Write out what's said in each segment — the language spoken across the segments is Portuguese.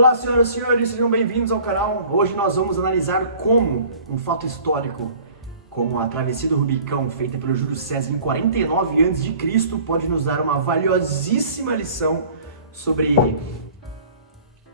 Olá, senhoras e senhores, sejam bem-vindos ao canal. Hoje nós vamos analisar como um fato histórico, como a travessia do Rubicão, feita pelo Júlio César em 49 a.C., pode nos dar uma valiosíssima lição sobre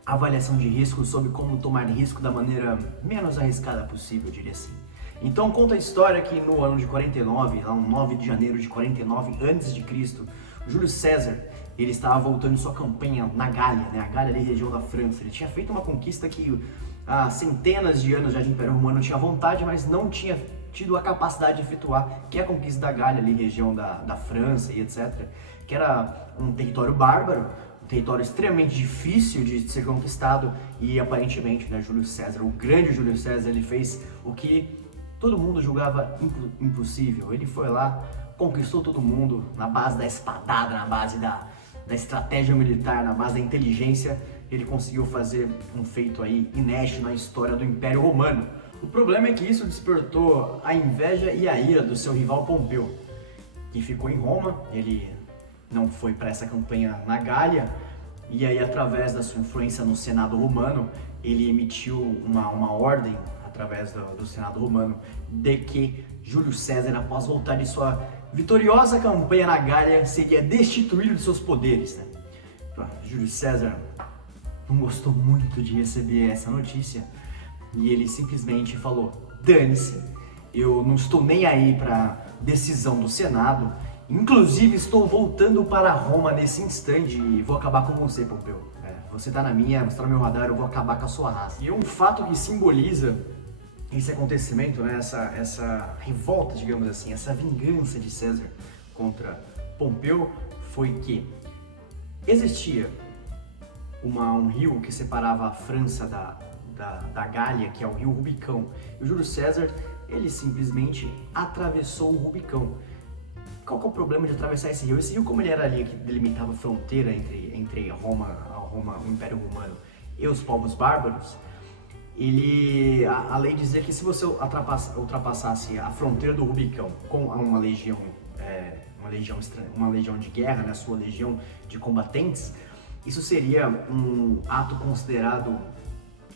avaliação de risco, sobre como tomar risco da maneira menos arriscada possível, eu diria assim. Então conta a história que no ano de 49, lá no 9 de janeiro de 49 a.C., Júlio César, ele estava voltando sua campanha na Gália, né? A Gália ali, região da França. Ele tinha feito uma conquista que há centenas de anos já de Império Romano tinha vontade, mas não tinha tido a capacidade de efetuar, que é a conquista da Gália ali, região da França e etc. Que era um território bárbaro, um território extremamente difícil de ser conquistado e aparentemente, né, Júlio César, o grande Júlio César, ele fez o que todo mundo julgava impossível. Ele foi lá, conquistou todo mundo na base da espadada, na base da estratégia militar, na base da inteligência. Ele conseguiu fazer um feito aí inédito na história do Império Romano. O problema é que isso despertou a inveja e a ira do seu rival Pompeu, que ficou em Roma. Ele não foi para essa campanha na Gália, e aí através da sua influência no Senado romano, ele emitiu uma ordem através do Senado romano de que Júlio César, após voltar de sua vitoriosa campanha na Gália, seria destituído de seus poderes, né? Júlio César não gostou muito de receber essa notícia e ele simplesmente falou: dane-se, eu não estou nem aí para decisão do Senado, inclusive estou voltando para Roma nesse instante e vou acabar com você, Pompeu. Você tá na minha, você tá no meu radar, eu vou acabar com a sua raça. E um fato que simboliza esse acontecimento, né, essa revolta, digamos assim, essa vingança de César contra Pompeu, foi que existia um rio que separava a França da Gália, que é o rio Rubicão. E o Júlio César, ele simplesmente atravessou o Rubicão. Qual que é o problema de atravessar esse rio? Esse rio, como ele era ali que delimitava a fronteira entre Roma, o Império Romano, e os povos bárbaros, a lei dizia que se você ultrapassasse a fronteira do Rubicão com uma legião de guerra, né, a sua legião de combatentes, isso seria um ato considerado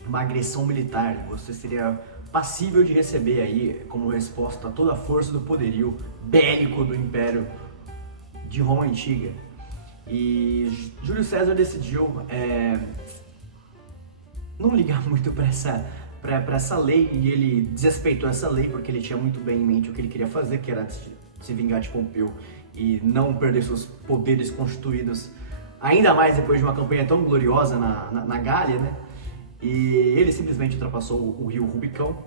uma agressão militar. Você seria passível de receber aí, como resposta a toda a força do poderio bélico do Império de Roma Antiga. E Júlio César decidiu não ligar muito para essa lei, e ele desrespeitou essa lei porque ele tinha muito bem em mente o que ele queria fazer, que era se vingar de Pompeu e não perder seus poderes constituídos, ainda mais depois de uma campanha tão gloriosa na Gália, né? E ele simplesmente ultrapassou o rio Rubicão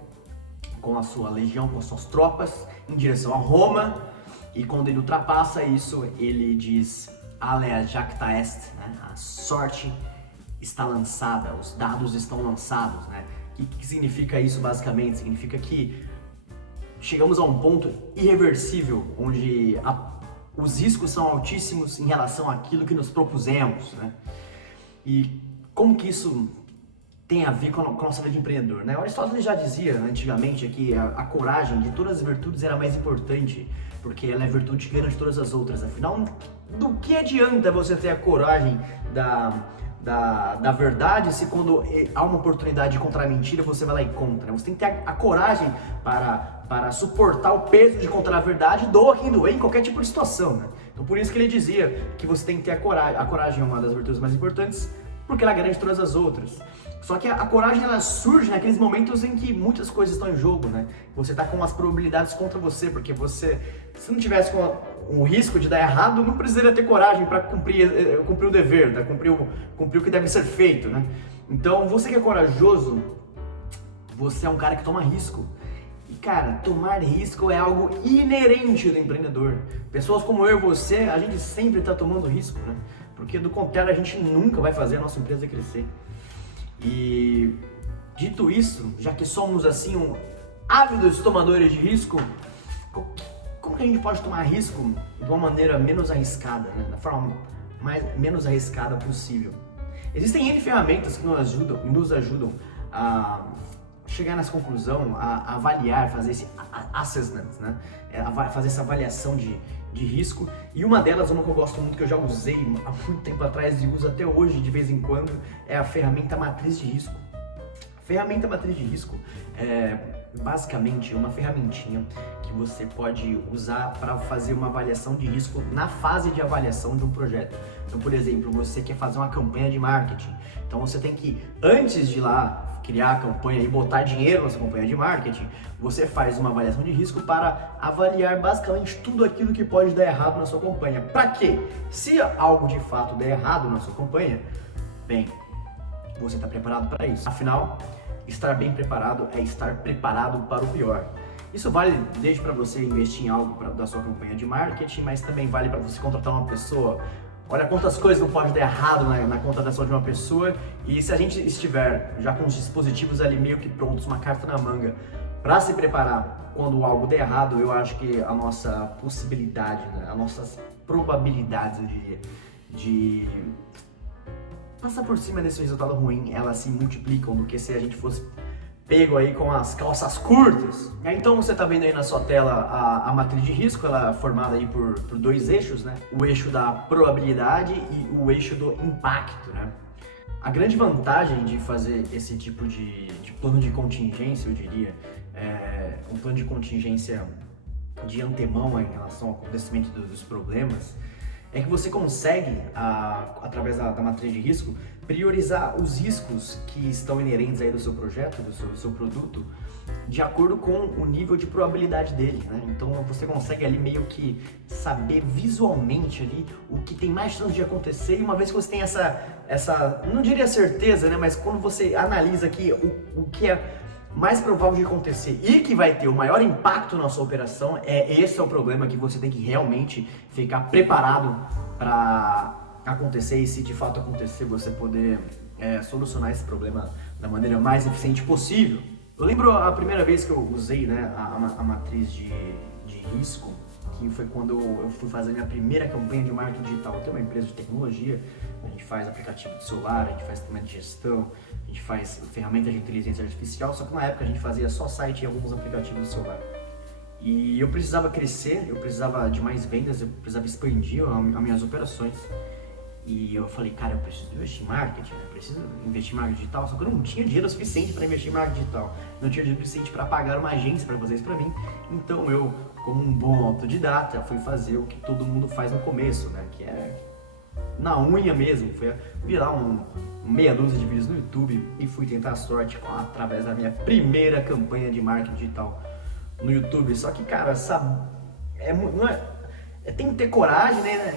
com a sua legião, com as suas tropas, em direção a Roma, e quando ele ultrapassa isso, ele diz: alea jacta est, né? A sorte está lançada, os dados estão lançados, né? O que significa isso basicamente? Significa que chegamos a um ponto irreversível, onde os riscos são altíssimos em relação àquilo que nos propusemos, né? E como que isso tem a ver com a nossa vida de empreendedor, né? Aristóteles já dizia antigamente que a coragem de todas as virtudes era mais importante, porque ela é a virtude que garante todas as outras. Afinal, do que adianta você ter a coragem da verdade se quando há uma oportunidade de contra a mentira você vai lá e contra, né? Você tem que ter a coragem para suportar o peso de contra a verdade, doa quem doer, em qualquer tipo de situação, né? Então por isso que ele dizia que você tem que ter a coragem. A coragem é uma das virtudes mais importantes porque ela garante todas as outras. Só que a coragem, ela surge naqueles momentos em que muitas coisas estão em jogo, né? Você tá com as probabilidades contra você, porque você, se não tivesse com o risco de dar errado, não precisaria ter coragem para cumprir o dever, né? Cumprir o que deve ser feito, né? Então, você que é corajoso, você é um cara que toma risco. E, cara, tomar risco é algo inerente do empreendedor. Pessoas como eu e você, a gente sempre tá tomando risco, né? Porque do contrário, a gente nunca vai fazer a nossa empresa crescer. E dito isso, já que somos assim ávidos tomadores de risco, como que a gente pode tomar risco de uma maneira menos arriscada, né? Da forma menos arriscada possível? Existem N ferramentas que nos ajudam a chegar nessa conclusão, a avaliar, fazer esse assessment, né? Fazer essa avaliação de risco, e uma delas, uma que eu gosto muito, que eu já usei há muito tempo atrás e uso até hoje de vez em quando, é a ferramenta matriz de risco. A ferramenta matriz de risco é basicamente uma ferramentinha que você pode usar para fazer uma avaliação de risco na fase de avaliação de um projeto. Então, por exemplo, você quer fazer uma campanha de marketing, então você tem que, antes de ir lá criar a campanha e botar dinheiro nessa campanha de marketing, você faz uma avaliação de risco para avaliar basicamente tudo aquilo que pode dar errado na sua campanha. Para quê? Se algo de fato der errado na sua campanha, bem, você está preparado para isso. Afinal, estar bem preparado é estar preparado para o pior. Isso vale desde para você investir em algo da sua campanha de marketing, mas também vale para você contratar uma pessoa. Olha quantas coisas não pode dar errado na contratação de uma pessoa, e se a gente estiver já com os dispositivos ali meio que prontos, uma carta na manga, para se preparar quando algo der errado, eu acho que a nossa possibilidade, né, as nossas probabilidades, eu diria, de passar por cima desse resultado ruim, elas se multiplicam do que se a gente fosse pego aí com as calças curtas. Então você está vendo aí na sua tela a matriz de risco, ela é formada aí por dois eixos, né? O eixo da probabilidade e o eixo do impacto, né? A grande vantagem de fazer esse tipo de plano de contingência, eu diria, um plano de contingência de antemão em relação ao acontecimento dos problemas, é que você consegue, através da matriz de risco, priorizar os riscos que estão inerentes aí do seu projeto, do seu produto, de acordo com o nível de probabilidade dele, né? Então você consegue ali meio que saber visualmente ali o que tem mais chance de acontecer, e uma vez que você tem essa não diria certeza, né? Mas quando você analisa aqui o que é mais provável de acontecer e que vai ter o maior impacto na sua operação, esse é o problema que você tem que realmente ficar preparado para acontecer, e se de fato acontecer, você poder solucionar esse problema da maneira mais eficiente possível. Eu lembro a primeira vez que eu usei, né, a matriz de risco, que foi quando eu fui fazer minha primeira campanha de marketing digital. Eu tenho uma empresa de tecnologia, a gente faz aplicativo de celular, a gente faz também de gestão, a gente faz ferramentas de inteligência artificial, só que na época a gente fazia só site e alguns aplicativos de celular. E eu precisava crescer, eu precisava de mais vendas, eu precisava expandir as minhas operações. E eu falei, cara, eu preciso investir em marketing, eu preciso investir em marketing digital, só que eu não tinha dinheiro suficiente para investir em marketing digital, não tinha dinheiro suficiente para pagar uma agência para fazer isso para mim. Então eu, como um bom autodidata, fui fazer o que todo mundo faz no começo, né, que é na unha mesmo, foi virar meia dúzia de vídeos no YouTube e fui tentar a sorte através da minha primeira campanha de marketing digital no YouTube. Só que, cara, sabe, tem que ter coragem, né?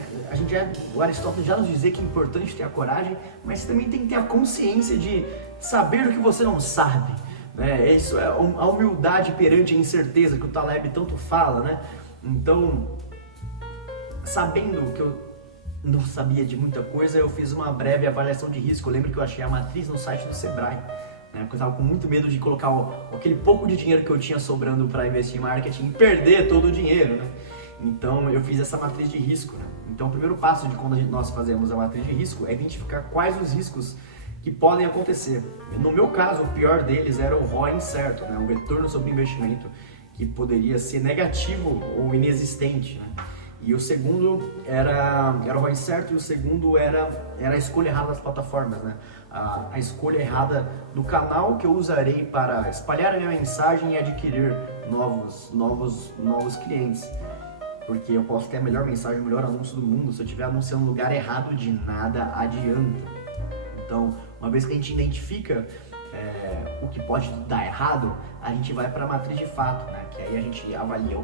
O Aristóteles já nos dizia que é importante ter a coragem, mas também tem que ter a consciência de saber o que você não sabe, né? Isso é a humildade perante a incerteza que o Taleb tanto fala, né? Então, sabendo que eu não sabia de muita coisa, eu fiz uma breve avaliação de risco. Eu lembro que eu achei a matriz no site do Sebrae, né? Porque eu estava com muito medo de colocar aquele pouco de dinheiro que eu tinha sobrando para investir em marketing e perder todo o dinheiro, né? Então eu fiz essa matriz de risco, né? Então o primeiro passo de quando nós fazemos a matriz de risco é identificar quais os riscos que podem acontecer. No meu caso, o pior deles era o ROI incerto, né? O retorno sobre investimento, que poderia ser negativo ou inexistente, né? E o segundo era o ROI incerto, e o segundo era a escolha errada das plataformas, né? A escolha errada do canal que eu usarei para espalhar a minha mensagem e adquirir novos clientes. Porque eu posso ter a melhor mensagem, o melhor anúncio do mundo, se eu estiver anunciando no lugar errado, de nada adianta. Então, uma vez que a gente identifica o que pode dar errado, a gente vai para a matriz de fato, né? Que aí a gente avalia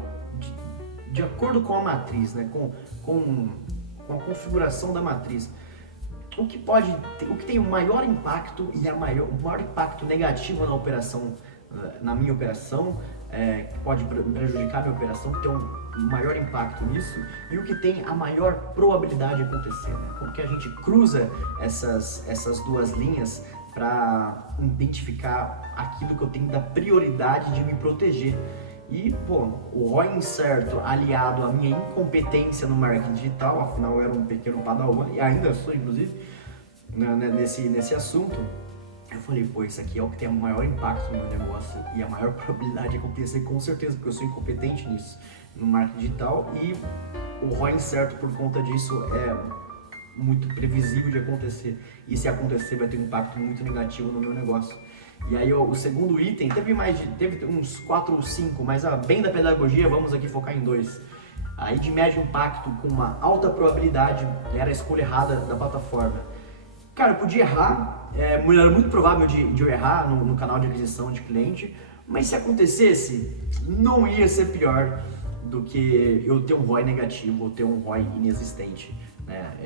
de acordo com a matriz, né? com a configuração da matriz, o que tem o maior impacto e o maior impacto negativo na operação, na minha operação, que pode prejudicar a minha operação, que tem um maior impacto nisso, e o que tem a maior probabilidade de acontecer, né? Porque a gente cruza essas duas linhas para identificar aquilo que eu tenho da prioridade de me proteger. E, o ROI incerto aliado à minha incompetência no marketing digital, afinal eu era um pequeno padawan, e ainda sou, inclusive, nesse assunto, Eu falei, pô, isso aqui é o que tem o maior impacto no meu negócio e a maior probabilidade de acontecer com certeza, porque eu sou incompetente nisso, no marketing digital, e o ROI incerto por conta disso é muito previsível de acontecer, e se acontecer vai ter um impacto muito negativo no meu negócio. E aí o segundo item, teve uns 4 ou 5, mas bem da pedagogia, vamos aqui focar em 2. Aí de médio impacto com uma alta probabilidade era a escolha errada da plataforma. Cara, eu podia errar, era muito provável de eu errar no canal de aquisição de cliente, mas se acontecesse, não ia ser pior do que eu ter um ROI negativo ou ter um ROI inexistente. Né?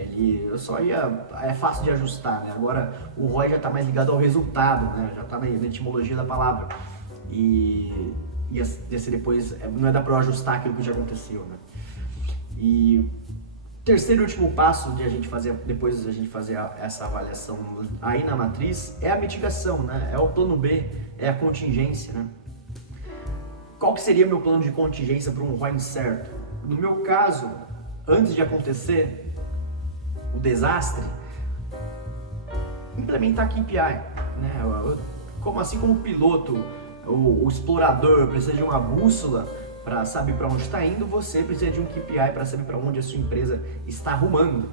É fácil de ajustar, né? Agora o ROI já está mais ligado ao resultado, né? Já está na etimologia da palavra. E esse depois, não dá para eu ajustar aquilo que já aconteceu, né? E terceiro e último passo de a gente fazer, depois a gente fazer essa avaliação aí na matriz, é a mitigação, né? É o plano B, é a contingência, né? Qual que seria meu plano de contingência para um ROI incerto? No meu caso, antes de acontecer o desastre, implementar KPI, né? Assim como o piloto, o explorador precisa de uma bússola para saber para onde está indo, você precisa de um KPI para saber para onde a sua empresa está arrumando,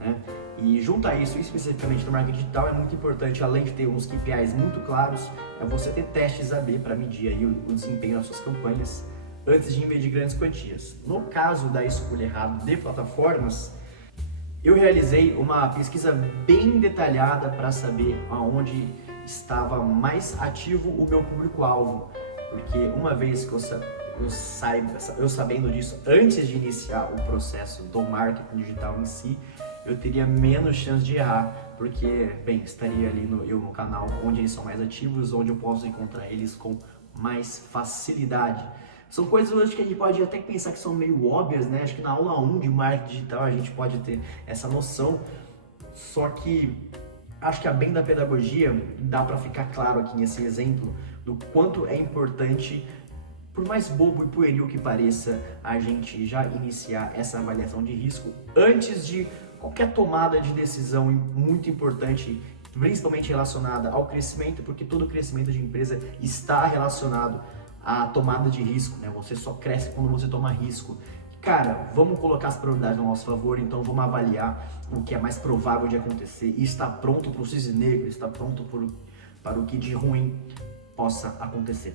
né? E junto a isso, especificamente no marketing digital, é muito importante, além de ter uns KPIs muito claros, é você ter testes AB para medir aí o desempenho das suas campanhas antes de investir grandes quantias. No caso da escolha errada de plataformas, eu realizei uma pesquisa bem detalhada para saber aonde estava mais ativo o meu público-alvo, porque uma vez que eu sabendo disso antes de iniciar o processo do marketing digital em si, eu teria menos chance de errar, porque, bem, estaria ali no canal onde eles são mais ativos, onde eu posso encontrar eles com mais facilidade. São coisas hoje que a gente pode até pensar que são meio óbvias, né? Acho que na aula 1 de marketing digital a gente pode ter essa noção, só que acho que a bem da pedagogia dá para ficar claro aqui nesse exemplo do quanto é importante, por mais bobo e pueril que pareça, a gente já iniciar essa avaliação de risco antes de qualquer tomada de decisão muito importante, principalmente relacionada ao crescimento, porque todo crescimento de empresa está relacionado à tomada de risco, né? Você só cresce quando você toma risco. Cara, vamos colocar as probabilidades ao nosso favor, então vamos avaliar o que é mais provável de acontecer e estar pronto para o cisne negro, estar pronto para o que de ruim possa acontecer.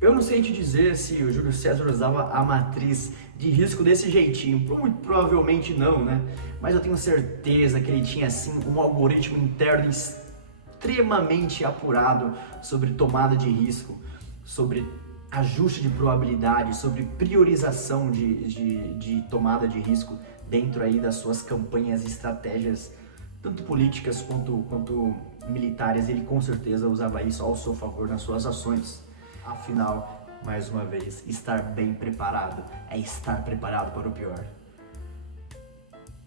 Eu não sei te dizer se o Júlio César usava a matriz de risco desse jeitinho, muito provavelmente não, né? Mas eu tenho certeza que ele tinha assim um algoritmo interno extremamente apurado sobre tomada de risco, sobre ajuste de probabilidade, sobre priorização de tomada de risco dentro aí das suas campanhas e estratégias, tanto políticas quanto militares. Ele com certeza usava isso ao seu favor nas suas ações. Afinal, mais uma vez, estar bem preparado é estar preparado para o pior.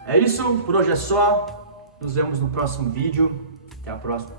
É isso, por hoje é só. Nos vemos no próximo vídeo. Até a próxima.